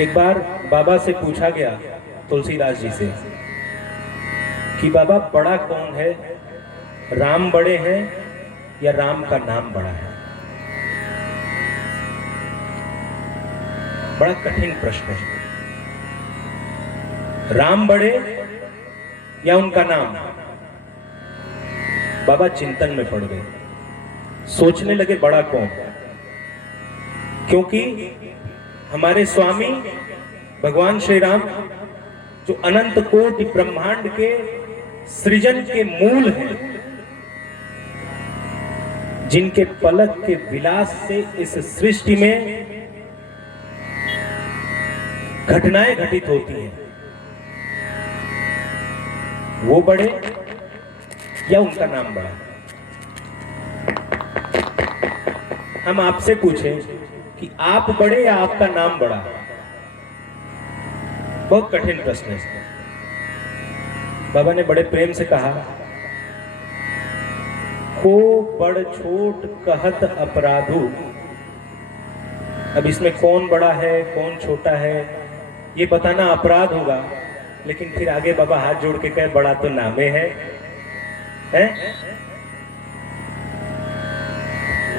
एक बार बाबा से पूछा गया, तुलसीदास जी से, कि बाबा बड़ा कौन है, राम बड़े हैं या राम का नाम बड़ा है? बड़ा कठिन प्रश्न है। राम बड़े या उनका नाम? बाबा चिंतन में पड़ गए, सोचने लगे बड़ा कौन। क्योंकि हमारे स्वामी भगवान श्री राम जो अनंत कोटि ब्रह्मांड के सृजन के मूल हैं, जिनके पलक के विलास से इस सृष्टि में घटनाएं घटित होती हैं, वो बड़े या उनका नाम बड़ा? हम आपसे पूछें कि आप बड़े या आपका नाम बड़ा? बहुत कठिन प्रश्न है। बाबा ने बड़े प्रेम से कहा, को बड़ छोट कहत अपराधु। अब इसमें कौन बड़ा है कौन छोटा है ये बताना अपराध होगा, लेकिन फिर आगे बाबा हाथ जोड़ के कहे बड़ा तो नामे है?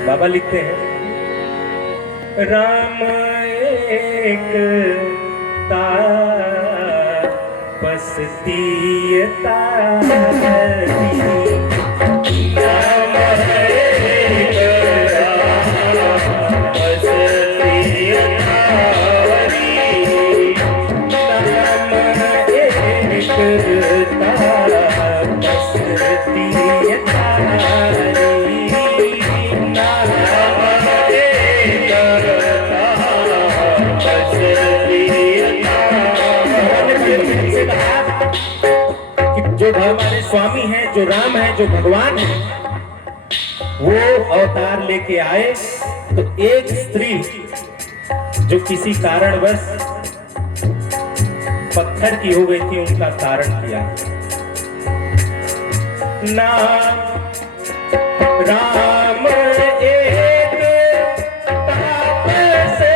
बाबा लिखते हैं, राम एक तापस्ती जो हमारे स्वामी हैं, जो राम है, जो भगवान है, वो अवतार लेके आए तो एक स्त्री जो किसी कारणवश पत्थर की हो गई थी, उनका तारण किया। नाम राम एक ताप से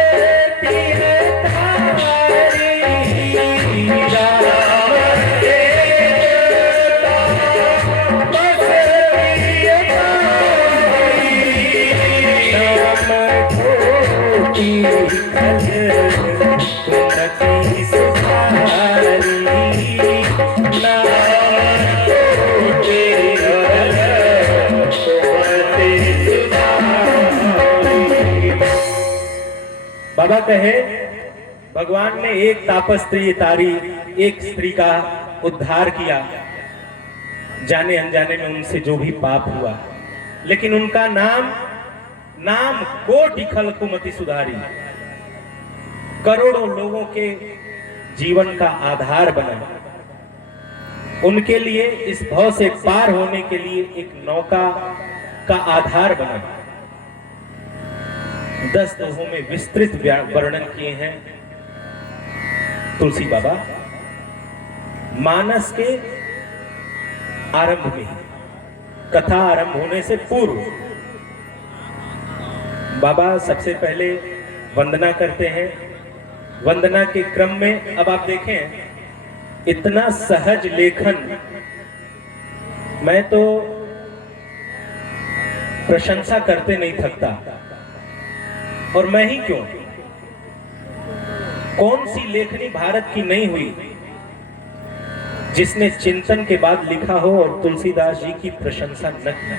बाबा कहे, भगवान ने एक तापस्त्री तारी, एक स्त्री का उद्धार किया, जाने अनजाने में उनसे जो भी पाप हुआ, लेकिन उनका नाम कोटि खल कुमति सुधारी, करोड़ों लोगों के जीवन का आधार बना। उनके लिए इस भव से पार होने के लिए एक नौका का आधार बना। 10 दोहों में विस्तृत वर्णन किए हैं तुलसी बाबा। मानस के आरंभ में, कथा आरंभ होने से पूर्व, बाबा सबसे पहले वंदना करते हैं। वंदना के क्रम में अब आप देखें, इतना सहज लेखन मैं तो प्रशंसा करते नहीं थकता। और मैं ही क्यों, कौन सी लेखनी भारत की नहीं हुई जिसने चिंतन के बाद लिखा हो और तुलसीदास जी की प्रशंसा न की?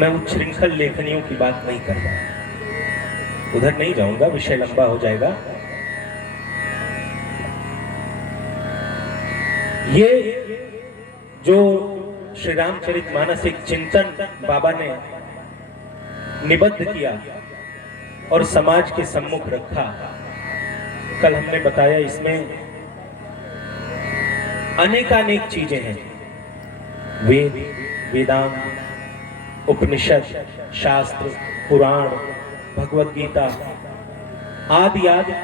मैं उच्छृंखल लेखनियों की बात नहीं कर रहा, उधर नहीं जाऊंगा, विषय लंबा हो जाएगा। ये जो श्री रामचरितमानस एक चिंतन बाबा ने निबद्ध किया और समाज के सम्मुख रखा, कल हमने बताया इसमें अनेकानेक चीजें हैं। वेद, वेदांत, उपनिषद, शास्त्र, पुराण, भगवत गीता, आदि आदि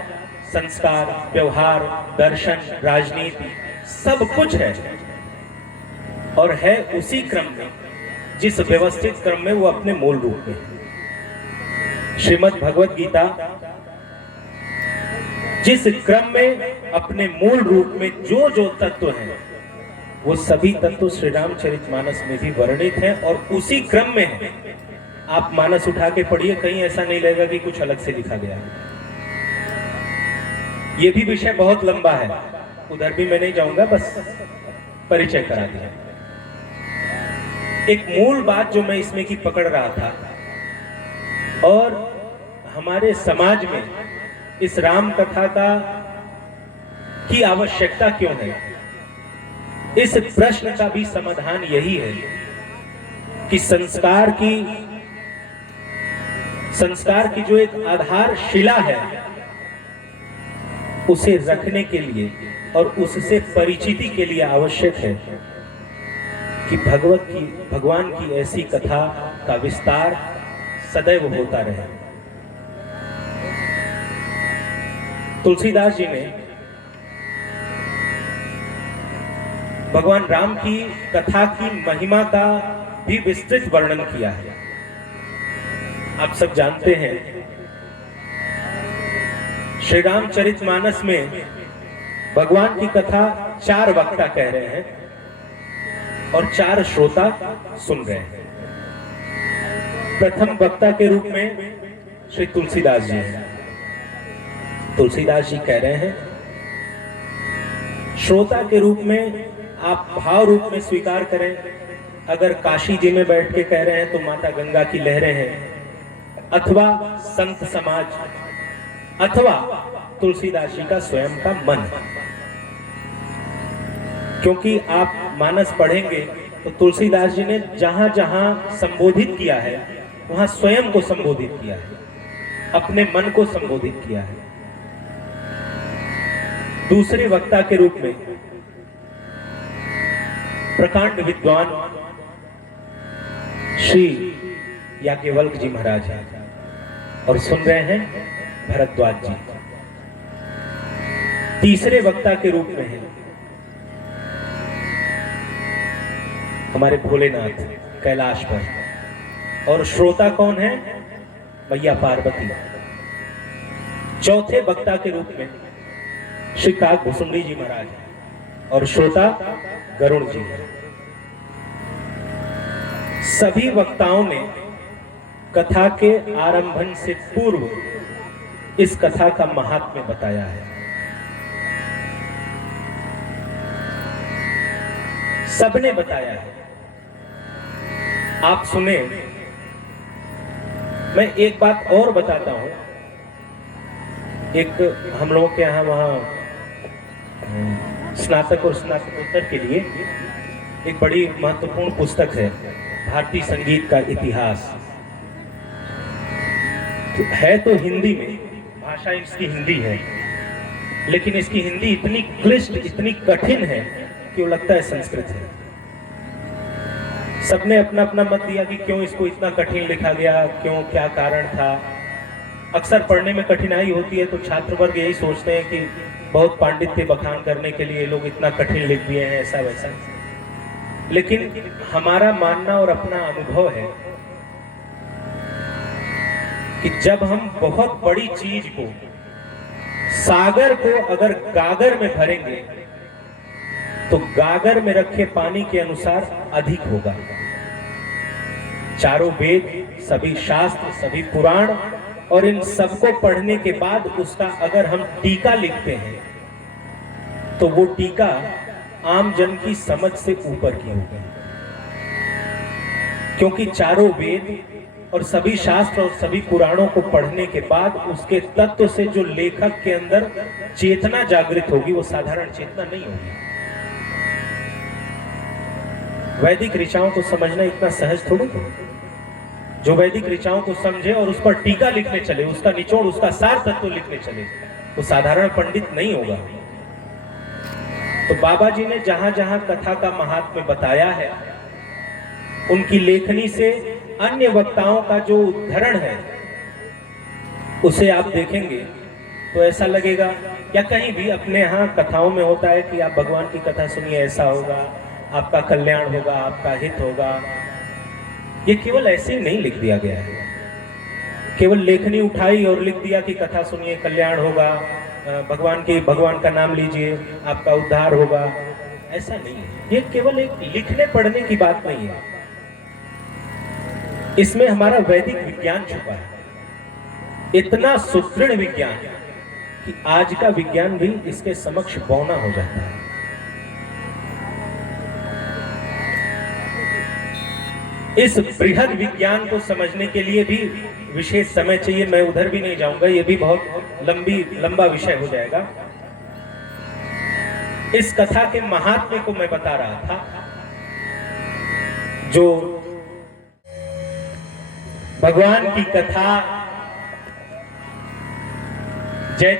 संस्कार, व्यवहार, दर्शन, राजनीति, सब कुछ है। और है उसी क्रम में जिस व्यवस्थित क्रम में वो अपने मूल रूप में। श्रीमद् भगवत गीता जिस क्रम में अपने मूल रूप में जो जो तत्व हैं वो सभी तत्व श्री रामचरितमानस में भी वर्णित हैं और उसी क्रम में है। आप मानस उठा के पढ़िए, कहीं ऐसा नहीं लगेगा कि कुछ अलग से लिखा गया है। ये भी विषय बहुत लंबा है, उधर भी मैं नहीं जाऊंगा, बस परिचय करा दिया। एक मूल बात जो मैं इसमें की पकड़ रहा था, और हमारे समाज में इस राम कथा की आवश्यकता क्यों है, इस प्रश्न का भी समाधान यही है कि संस्कार की जो एक आधारशिला है उसे रखने के लिए और उससे परिचिति के लिए आवश्यक है कि भगवान की ऐसी कथा का विस्तार सदैव होता रहे। तुलसीदास जी ने भगवान राम की कथा की महिमा का भी विस्तृत वर्णन किया है। आप सब जानते हैं श्री रामचरितमानस में भगवान की कथा 4 वक्ता कह रहे हैं और 4 श्रोता सुन रहे हैं। प्रथम वक्ता के रूप में श्री तुलसीदास जी हैं। तुलसीदास जी कह रहे हैं। श्रोता के रूप में आप भाव रूप में स्वीकार करें, अगर काशी जी में बैठ के कह रहे हैं तो माता गंगा की लहरें हैं, अथवा संत समाज, अथवा तुलसीदास जी का स्वयं का मन। क्योंकि आप मानस पढ़ेंगे तो तुलसीदास जी ने जहां जहां संबोधित किया है वहां स्वयं को संबोधित किया है, अपने मन को संबोधित किया है। दूसरे वक्ता के रूप में प्रकांड विद्वान श्री याज्ञवल्क्य जी महाराज हैं और सुन रहे हैं भरद्वाज जी। तीसरे वक्ता के रूप में है हमारे भोलेनाथ कैलाश पर, और श्रोता कौन है? मैया पार्वती। चौथे वक्ता के रूप में श्री काकभुसुंडी जी महाराज और श्रोता गरुड़ जी। सभी वक्ताओं ने कथा के आरंभन से पूर्व इस कथा का महात्म्य बताया है। सबने बताया है। आप सुने। मैं एक बात और बताता हूं। एक हम लोगों के यहाँ वहाँ स्नातक और स्नातकोत्तर के लिए एक बड़ी महत्वपूर्ण पुस्तक है, भारतीय संगीत का इतिहास। है तो हिंदी में, भाषा इसकी हिंदी है, लेकिन इसकी हिंदी इतनी क्लिष्ट, इतनी कठिन है कि वो लगता है संस्कृत है। सबने अपना अपना मत दिया कि क्यों इसको इतना कठिन लिखा गया, क्यों, क्या कारण था। अक्सर पढ़ने में कठिनाई होती है तो छात्र वर्ग यही सोचते हैं कि बहुत पांडित्य बखान करने के लिए लोग इतना कठिन लिख दिए हैं, ऐसा वैसा। लेकिन हमारा मानना और अपना अनुभव है कि जब हम बहुत बड़ी चीज को, सागर को अगर गागर में भरेंगे तो गागर में रखे पानी के अनुसार अधिक होगा। चारों वेद, सभी शास्त्र, सभी पुराण और इन सबको पढ़ने के बाद उसका अगर हम टीका लिखते हैं तो वो टीका आम जन की समझ से ऊपर की होगी। क्योंकि चारों वेद और सभी शास्त्र और सभी पुराणों को पढ़ने के बाद उसके तत्व से जो लेखक के अंदर चेतना जागृत होगी वो साधारण चेतना नहीं होगी। वैदिक ऋचाओं को समझना इतना सहज थोड़ी है। जो वैदिक ऋचाओं को समझे और उस पर टीका लिखने चले, उसका निचोड़, उसका सार तत्व लिखने चले, तो साधारण पंडित नहीं होगा। तो बाबा जी ने जहां जहां कथा का महात्म्य बताया है, उनकी लेखनी से अन्य वक्ताओं का जो उद्धरण है उसे आप देखेंगे तो ऐसा लगेगा, या कहीं भी अपने यहाँ कथाओं में होता है कि आप भगवान की कथा सुनिए, ऐसा होगा, आपका कल्याण होगा, आपका हित होगा। ये केवल ऐसे ही नहीं लिख दिया गया है। केवल लेखनी उठाई और लिख दिया कि कथा सुनिए कल्याण होगा, भगवान का नाम लीजिए आपका उद्धार होगा, ऐसा नहीं है। ये केवल एक लिखने पढ़ने की बात नहीं है, इसमें हमारा वैदिक विज्ञान छुपा है, इतना सुदृढ़ विज्ञान कि आज का विज्ञान भी इसके समक्ष बौना हो जाता है। इस बृहद विज्ञान को समझने के लिए भी विशेष समय चाहिए, मैं उधर भी नहीं जाऊंगा, ये भी बहुत लंबा विषय हो जाएगा। इस कथा के महात्म्य को मैं बता रहा था। जो भगवान की कथा, जय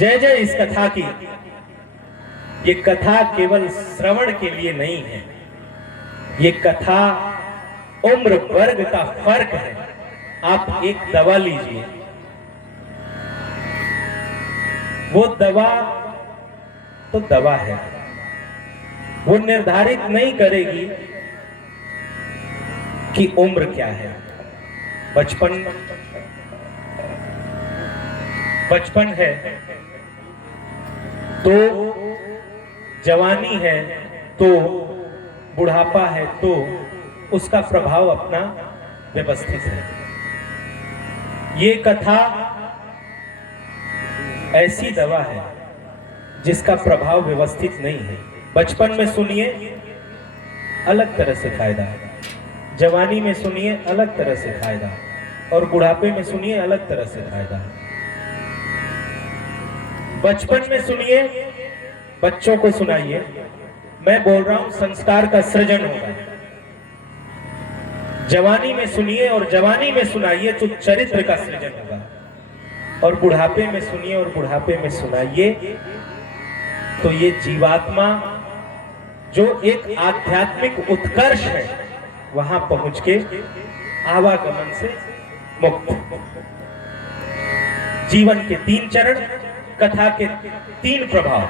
जय इस कथा की, ये कथा केवल श्रवण के लिए नहीं है, ये कथा उम्र वर्ग का फर्क है। आप एक दवा लीजिए, वो दवा तो दवा है, वो निर्धारित नहीं करेगी कि उम्र क्या है। बचपन है तो, जवानी है तो, बुढ़ापा है तो उसका प्रभाव अपना व्यवस्थित है। ये कथा ऐसी दवा है जिसका प्रभाव व्यवस्थित नहीं है। बचपन में सुनिए अलग तरह से फायदा है, जवानी में सुनिए अलग तरह से फायदा, और बुढ़ापे में सुनिए अलग तरह से फायदा है। बचपन में सुनिए, बच्चों को सुनाइए, मैं बोल रहा हूं संस्कार का सृजन होगा। जवानी में सुनिए और जवानी में सुनाइए तो चरित्र का सृजन होगा, और बुढ़ापे में सुनिए और बुढ़ापे में सुनाइए तो ये जीवात्मा जो एक आध्यात्मिक उत्कर्ष है वहां पहुंच के आवागमन से मुक्त। जीवन के 3 चरण, कथा के 3 प्रभाव।